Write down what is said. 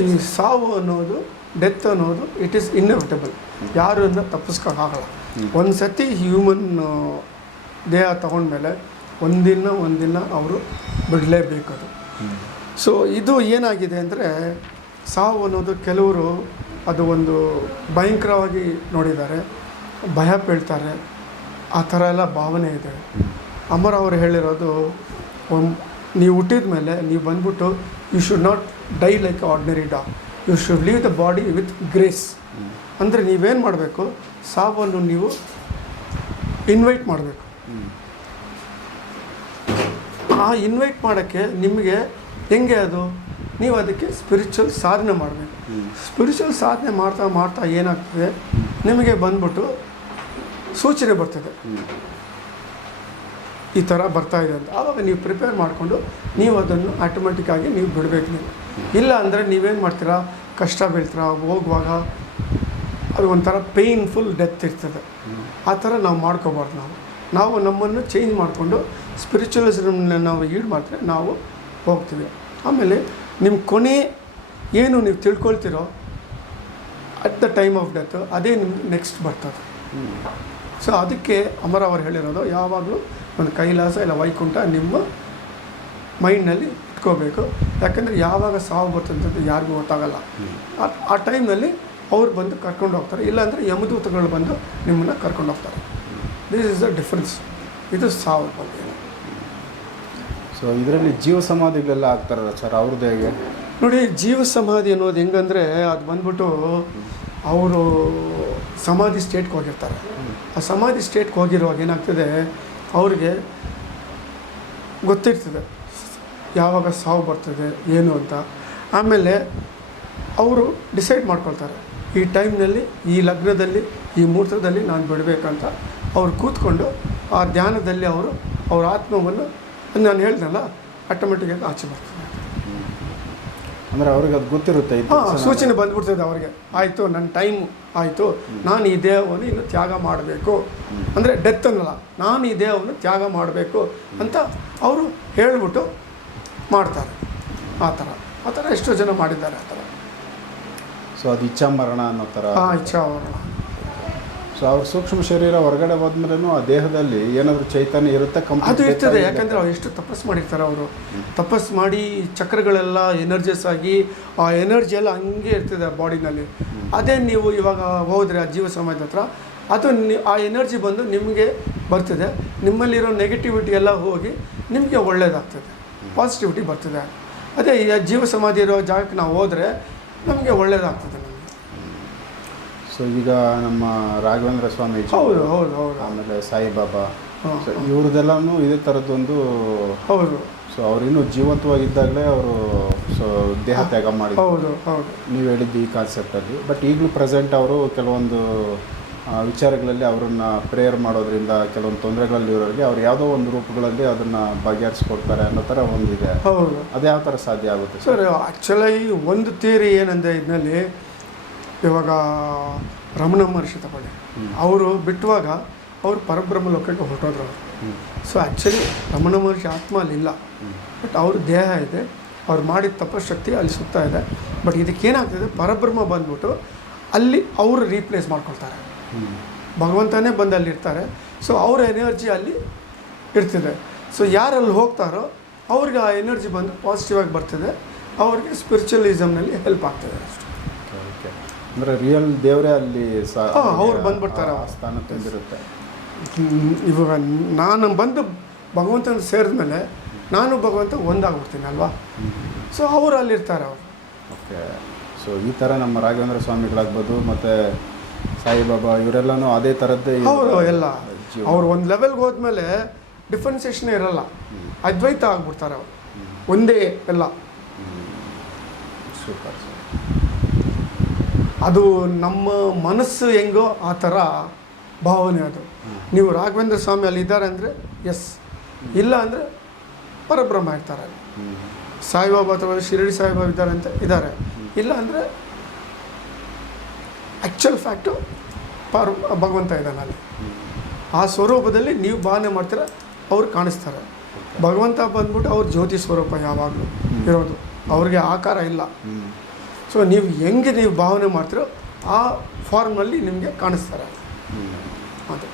ಈ ಸಾವು ಅನ್ನೋದು ಡೆತ್ ಅನ್ನೋದು ಇಟ್ ಈಸ್ ಇನ್ನೆವಿಟಬಲ್ ಅದನ್ನ ತಪ್ಪಿಸ್ಕೋಕ್ಕಾಗಲ್ಲ ಒಂದು ಸತಿ ಹ್ಯೂಮನ್ ದೇಹ ತಗೊಂಡ್ಮೇಲೆ ಒಂದಿನ ಒಂದಿನ ಅವರು ಬಿಡಲೇಬೇಕದು ಸೊ ಇದು ಏನಾಗಿದೆ ಅಂದರೆ ಸಾವು ಅನ್ನೋದು ಕೆಲವರು ಅದು ಒಂದು ಭಯಂಕರವಾಗಿ ನೋಡಿದ್ದಾರೆ ಭಯ ಬೀಳ್ತಾರೆ ಆ ಥರ ಎಲ್ಲ ಭಾವನೆ ಇದೆ. ಅಮರ್ ಅವರು ಹೇಳಿರೋದು ಒಂದು ನೀವು ಹುಟ್ಟಿದ ಮೇಲೆ ನೀವು ಬಂದ್ಬಿಟ್ಟು you should not die like ordinary dog you should leave the body with grace ಅಂದರೆ ನೀವೇನು ಮಾಡಬೇಕು? ಸಾವನ್ನು ನೀವು ಇನ್ವೈಟ್ ಮಾಡಬೇಕು. ಆ ಇನ್ವೈಟ್ ಮಾಡೋಕ್ಕೆ ನಿಮಗೆ ಹೆಂಗೆ ಅದು? ನೀವು ಅದಕ್ಕೆ ಸ್ಪಿರಿಚುವಲ್ ಸಾಧನೆ ಮಾಡಬೇಕು. ಸ್ಪಿರಿಚುವಲ್ ಸಾಧನೆ ಮಾಡ್ತಾ ಮಾಡ್ತಾ ಏನಾಗ್ತದೆ? ನಿಮಗೆ ಬಂದ್ಬಿಟ್ಟು ಸೂಚನೆ ಬರ್ತದೆ. ಈ ಥರ ಬರ್ತಾ ಇದೆ ಅಂತ. ಆವಾಗ ನೀವು ಪ್ರಿಪೇರ್ ಮಾಡಿಕೊಂಡು ನೀವು ಅದನ್ನು ಆಟೋಮೆಟಿಕ್ಕಾಗಿ ನೀವು ಬಿಡಬೇಕು ನೀವು. ಇಲ್ಲ ಅಂದರೆ ನೀವೇನು ಮಾಡ್ತೀರಾ? ಕಷ್ಟ ಬೀಳ್ತೀರಾ? ಹೋಗುವಾಗ ಅದು ಒಂಥರ ಪೇಯ್ನ್ಫುಲ್ ಡೆತ್ ಇರ್ತದೆ. ಆ ಥರ ನಾವು ಮಾಡ್ಕೋಬಾರ್ದು ನಾವು. ನಾವು ನಮ್ಮನ್ನು ಚೇಂಜ್ ಮಾಡಿಕೊಂಡು ಸ್ಪಿರಿಚುವಲಿಸಮ್ನ ನಾವು ಈಡ್ ಮಾಡಿದ್ರೆ ನಾವು ಹೋಗ್ತೀವಿ. ಆಮೇಲೆ ನಿಮ್ಮ ಕೊನೆ ಏನು ನೀವು ತಿಳ್ಕೊಳ್ತೀರೋ at the time of death ಅದೇ ನಿಮ್ಗೆ ನೆಕ್ಸ್ಟ್ ಬರ್ತದೆ. ಸೊ ಅದಕ್ಕೆ ಅಮರ ಅವರು ಹೇಳಿರೋದು ಯಾವಾಗಲೂ ಒಂದು ಕೈಲಾಸ ಇಲ್ಲ ವೈಕುಂಠ ನಿಮ್ಮ ಮೈಂಡ್ನಲ್ಲಿ ಇಟ್ಕೋಬೇಕು. ಯಾಕಂದರೆ ಯಾವಾಗ ಸಾವು ಬರ್ತಂಥದ್ದು ಯಾರಿಗೂ ಗೊತ್ತಾಗಲ್ಲ. ಆ- ಟೈಮ್ನಲ್ಲಿ ಅವ್ರು ಬಂದು ಕರ್ಕೊಂಡು ಹೋಗ್ತಾರೆ. ಇಲ್ಲಾಂದರೆ ಯಮದೂತಗಳು ಬಂದು ನಿಮ್ಮನ್ನು ಕರ್ಕೊಂಡು ಹೋಗ್ತಾರೆ. ದಿಸ್ ಇಸ್ ದ ಡಿಫ್ರೆನ್ಸ್ ಇದು ಸಾವು ಬಗ್ಗೆ. ಸೊ ಇದರಲ್ಲಿ ಜೀವ ಸಮಾಧಿಗಳೆಲ್ಲ ಆಗ್ತಾರಲ್ಲ ಸರ್ ಅವ್ರದ್ದು ಹೇಗೆ? ನೋಡಿ ಜೀವ ಸಮಾಧಿ ಅನ್ನೋದು ಹೆಂಗಂದರೆ ಅದು ಬಂದ್ಬಿಟ್ಟು ಅವರು ಸಮಾಧಿ ಸ್ಟೇಟ್ಗೆ ಹೋಗಿರ್ತಾರೆ. ಆ ಸಮಾಧಿ ಸ್ಟೇಟ್ಗೆ ಹೋಗಿರುವಾಗ ಏನಾಗ್ತದೆ ಅವ್ರಿಗೆ ಗೊತ್ತಿರ್ತದೆ. ಯಾವಾಗ ಸಾವು ಬರ್ತದೆ ಏನು ಅಂತ. ಆಮೇಲೆ ಅವರು ಡಿಸೈಡ್ ಮಾಡ್ಕೊಳ್ತಾರೆ ಈ ಟೈಮ್ನಲ್ಲಿ ಈ ಲಗ್ನದಲ್ಲಿ ಈ ಮೂರ್ತದಲ್ಲಿ ನಾನು ಬಿಡಬೇಕಂತ. ಅವ್ರು ಕೂತ್ಕೊಂಡು ಆ ಧ್ಯಾನದಲ್ಲಿ ಅವರು ಅವ್ರ ಆತ್ಮವನ್ನು ನಾನು ಹೇಳ್ದಲ್ಲ ಆಟೋಮೆಟಿಕ್ಕಾಗಿ ಆಚೆ ಬರ್ತದೆ ಅಂದರೆ ಅವ್ರಿಗೆ ಅದು ಗೊತ್ತಿರುತ್ತೆ ಹಾಂ ಸೂಚನೆ ಬಂದ್ಬಿಡ್ತದೆ ಅವ್ರಿಗೆ. ಆಯಿತು ನನ್ನ ಟೈಮ್ ಆಯಿತು. ನಾನು ಈ ದೇಹವನ್ನು ಇನ್ನು ತ್ಯಾಗ ಮಾಡಬೇಕು. ಅಂದರೆ ಡೆತ್ ಅನ್ನಲ್ಲ ನಾನು ಈ ದೇಹವನ್ನು ತ್ಯಾಗ ಮಾಡಬೇಕು. ಅಂತ ಅವರು ಹೇಳ್ಬಿಟ್ಟು ಮಾಡ್ತಾರೆ. ಆ ಥರ. ಆ ಥರ ಎಷ್ಟೋ ಜನ ಮಾಡಿದ್ದಾರೆ ಆ ಥರ. ಸೊ ಅದು ಇಚ್ಛಾ ಮರಣ ಅನ್ನೋ ಥರ ಹಾಂ ಇಚ್ಛಾ ಮರಣ ಸೊ ಅವ್ರ ಸೂಕ್ಷ್ಮ ಶರೀರ ಹೊರಗಡೆ ಹೋದ್ಮೇಲೆ ಆ ದೇಹದಲ್ಲಿ ಏನಾದರೂ ಚೈತನ್ಯ ಇರುತ್ತೆ ಕಂಪ್ ಅದು ಇರ್ತದೆ. ಯಾಕಂದರೆ ಅವ್ರು ಎಷ್ಟು ತಪಸ್ಸು ಮಾಡಿರ್ತಾರೆ ಅವರು. ತಪಸ್ಸು ಮಾಡಿ ಚಕ್ರಗಳೆಲ್ಲ ಎನರ್ಜಸ್ ಆಗಿ ಆ ಎನರ್ಜಿ ಎಲ್ಲ ಹಂಗೆ ಇರ್ತದೆ ಬಾಡಿನಲ್ಲಿ. ಅದೇ ನೀವು ಇವಾಗ ಹೋದರೆ ಆ ಜೀವ ಸಮಯದ ಹತ್ರ ಅದು ಆ ಎನರ್ಜಿ ಬಂದು ನಿಮಗೆ ಬರ್ತದೆ. ನಿಮ್ಮಲ್ಲಿರೋ ನೆಗೆಟಿವಿಟಿ ಎಲ್ಲ ಹೋಗಿ ನಿಮಗೆ ಒಳ್ಳೆಯದಾಗ್ತದೆ ಪಾಸಿಟಿವಿಟಿ ಬರ್ತದೆ. ಅದೇ ಈ ಜೀವ ಸಮಾಧಿ ಇರೋ ಜಾಗಕ್ಕೆ ನಾವು ಹೋದರೆ ನಮಗೆ ಒಳ್ಳೆಯದಾಗ್ತದೆ ನಮಗೆ. ಸೊ ಈಗ ನಮ್ಮ ರಾಘವೇಂದ್ರ ಸ್ವಾಮಿ ಹೌದು ಹೌದು ಹೌದು. ಆಮೇಲೆ ಸಾಯಿಬಾಬಾ ಸೊ ಇವ್ರದ್ದೆಲ್ಲನೂ ಇದೇ ಥರದ್ದೊಂದು ಹೌದು. ಸೊ ಅವ್ರು ಇನ್ನೂ ಜೀವಂತವಾಗಿದ್ದಾಗಲೇ ಅವರು ಸೊ ದೇಹ ತ್ಯಾಗ ಮಾಡಿದ್ರು. ಹೌದು ಹೌದು. ನೀವು ಹೇಳಿದ್ದು ಈ ಕಾನ್ಸೆಪ್ಟಲ್ಲಿ ಬಟ್ ಈಗಲೂ ಪ್ರೆಸೆಂಟ್ ಅವರು ಕೆಲವೊಂದು ವಿಚಾರಗಳಲ್ಲಿ ಅವರನ್ನು ಪ್ರೇಯರ್ ಮಾಡೋದ್ರಿಂದ ಕೆಲವೊಂದು ತೊಂದರೆಗಳಲ್ಲಿ ಇರೋರಿಗೆ ಅವ್ರು ಯಾವುದೋ ಒಂದು ರೂಪಗಳಲ್ಲಿ ಅದನ್ನು ಬಗೆಹರಿಸ್ಕೊಡ್ತಾರೆ ಅನ್ನೋ ಥರ ಒಂದಿದೆ. ಹೌದು. ಅದು ಯಾವ ಥರ ಸಾಧ್ಯ ಆಗುತ್ತೆ ಸರ್? ಆ್ಯಕ್ಚುಲಿ ಒಂದು ಥಿಯರಿ ಏನಂದರೆ ಇದರಲ್ಲಿ ಇವಾಗ ರಮಣ ಮಹರ್ಷಿ ತಗೊಳ್ಳಿ ಅವರು ಬಿಟ್ಟುವಾಗ ಅವರು ಪರಬ್ರಹ್ಮ ಲೋಕಕ್ಕೆ ಹೊರಟೋದ್ರು ಅವರು. ಸೊ ಆ್ಯಕ್ಚುಲಿ ರಮಣ ಮಹರ್ಷಿ ಆತ್ಮ ಅಲ್ಲಿಲ್ಲ ಬಟ್ ಅವ್ರ ದೇಹ ಇದೆ. ಅವ್ರು ಮಾಡಿದ ತಪಶಕ್ತಿ ಅಲ್ಲಿ ಸುತ್ತಾ ಇದೆ. ಬಟ್ ಇದಕ್ಕೇನಾಗ್ತದೆ? ಪರಬ್ರಹ್ಮ ಬಂದ್ಬಿಟ್ಟು ಅಲ್ಲಿ ಅವರು ರೀಪ್ಲೇಸ್ ಮಾಡ್ಕೊಳ್ತಾರೆ. ಭಗವಂತನೇ ಬಂದು ಅಲ್ಲಿರ್ತಾರೆ ಸೊ ಅವರ ಎನರ್ಜಿ ಅಲ್ಲಿ ಇರ್ತಿದೆ. ಸೊ ಯಾರು ಅಲ್ಲಿ ಹೋಗ್ತಾರೋ ಅವ್ರಿಗೆ ಆ ಎನರ್ಜಿ ಬಂದು ಪಾಸಿಟಿವ್ ಆಗಿ ಬರ್ತದೆ. ಅವ್ರಿಗೆ ಸ್ಪಿರಿಚುವಲಿಸಮ್ನಲ್ಲಿ ಹೆಲ್ಪ್ ಆಗ್ತದೆ ಅಷ್ಟೇ. ಓಕೆ. ಅಂದರೆ ರಿಯಲ್ ದೇವರೇ ಅಲ್ಲಿ ಅವ್ರು ಬಂದುಬಿಡ್ತಾರೆ ಆ ಸ್ಥಾನ ತಂದಿರುತ್ತೆ. ಇವಾಗ ನಾನು ಬಂದು ಭಗವಂತನ ಸೇರಿದ ಮೇಲೆ ನಾನು ಭಗವಂತ ಒಂದಾಗ್ಬಿಡ್ತೀನಿ ಅಲ್ವಾ? ಸೊ ಅವರು ಅಲ್ಲಿರ್ತಾರೆ ಅವರು. ಓಕೆ. ಸೊ ಈ ಥರ ನಮ್ಮ ರಾಘವೇಂದ್ರ ಸ್ವಾಮಿಗಳಾಗ್ಬೋದು ಮತ್ತು ಸಾಯಿಬಾಬಾ ಇವರೆಲ್ಲನೂ ಅದೇ ಥರದ್ದೇ ಅವರು ಎಲ್ಲ. ಅವ್ರು ಒಂದು ಲೆವೆಲ್ಗೆ ಹೋದ್ಮೇಲೆ ಡಿಫ್ರೆನ್ಸಿಯೇಷನ್ ಇರಲ್ಲ. ಅದ್ವೈತ ಆಗ್ಬಿಡ್ತಾರೆ ಅವರು. ಒಂದೇ ಎಲ್ಲ. ಸೂಪರ್ ಅದು ನಮ್ಮ ಮನಸ್ಸು ಹೆಂಗೋ ಆ ಥರ ಭಾವನೆ ಅದು. ನೀವು ರಾಘವೇಂದ್ರ ಸ್ವಾಮಿ ಅಲ್ಲಿ ಇದ್ದಾರೆ ಅಂದರೆ ಎಸ್ ಇಲ್ಲ ಅಂದರೆ ಪರಬ್ರಹ್ಮ ಇರ್ತಾರೆ. ಸಾಯಿಬಾಬಾ ಅಥವಾ ಶಿರಡಿ ಸಾಯಿಬಾಬಾ ಇದ್ದಾರೆ ಅಂತ ಇದ್ದಾರೆ. ಇಲ್ಲ ಅಂದರೆ ಆ್ಯಕ್ಚುಯಲ್ ಫ್ಯಾಕ್ಟು ಪಾರು ಭಗವಂತ ಇದ್ದಾನೆ ಅಲ್ಲಿ. ಆ ಸ್ವರೂಪದಲ್ಲಿ ನೀವು ಭಾವನೆ ಮಾಡ್ತೀರ ಅವ್ರು ಕಾಣಿಸ್ತಾರೆ. ಭಗವಂತ ಬಂದ್ಬಿಟ್ಟು ಅವ್ರ ಜ್ಯೋತಿ ಸ್ವರೂಪ ಯಾವಾಗಲೂ ಇರೋದು. ಅವ್ರಿಗೆ ಆಕಾರ ಇಲ್ಲ. ಸೊ ನೀವು ಹೆಂಗೆ ನೀವು ಭಾವನೆ ಮಾಡ್ತೀರೋ ಆ ಫಾರ್ಮ್ನಲ್ಲಿ ನಿಮಗೆ ಕಾಣಿಸ್ತಾರೆ. ಅದು